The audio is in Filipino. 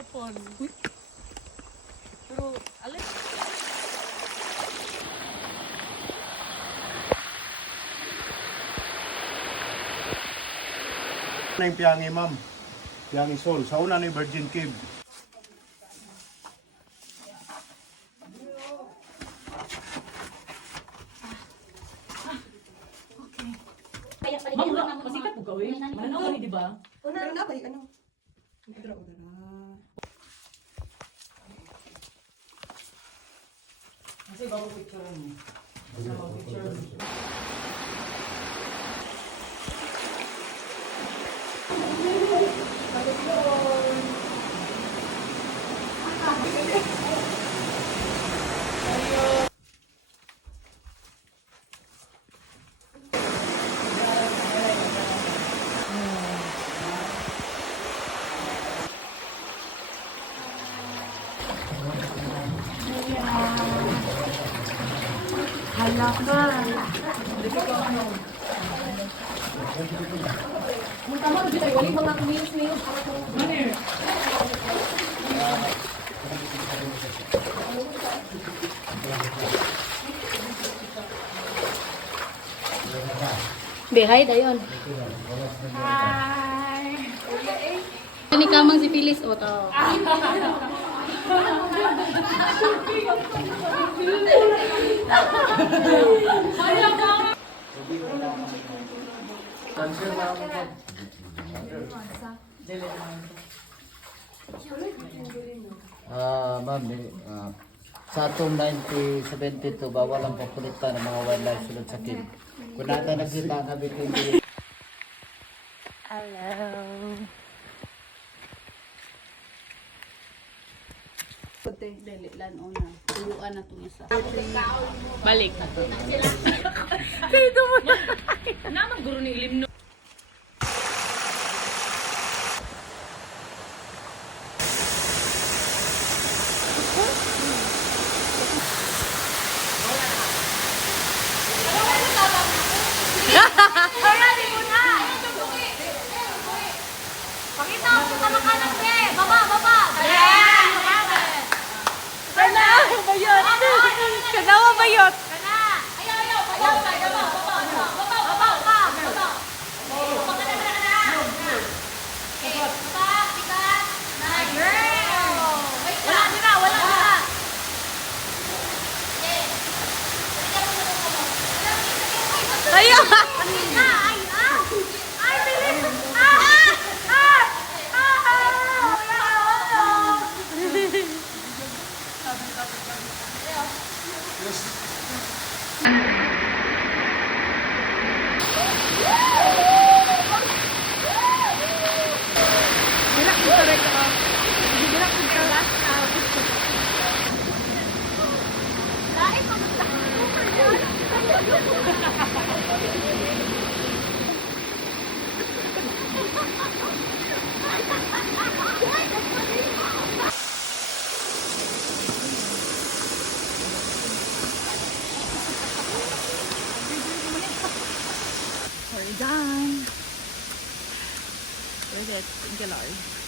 Japan. Pero, alin? Na yung Piangi, ma'am. Piangi Sol. Sa una na yung Virgin Cave. Ma'am, masikat po ka, eh. Mananaw ka, di ba? Una na ba ano? Udra. Kasi bago picture mo. Bago picture mo. Hala ka. Tama na dito, wali mga kumilos-milos. Manir. Behay dayon. Hi. Ini kamang si Pilis o to. Ma'am, sa atong 1972, bawal ang pagkulitan ng mga wildlife sulod sa kin. Kung natin nakita nga bitin Hello. Dili lan una. Tuluan na tong isa. Balik. Dito mo na. Naman guro ni Limno. Pakita mo sa kamakanan, be. Baba. Kana bayot. Kadawa bayot. Kana. Ayaw. Baba ka. Okay, baba, bigat. Nice. Wala dira. Okay. Ayo. Ay, bilis. We're done. Where's it? Thank you, Lord.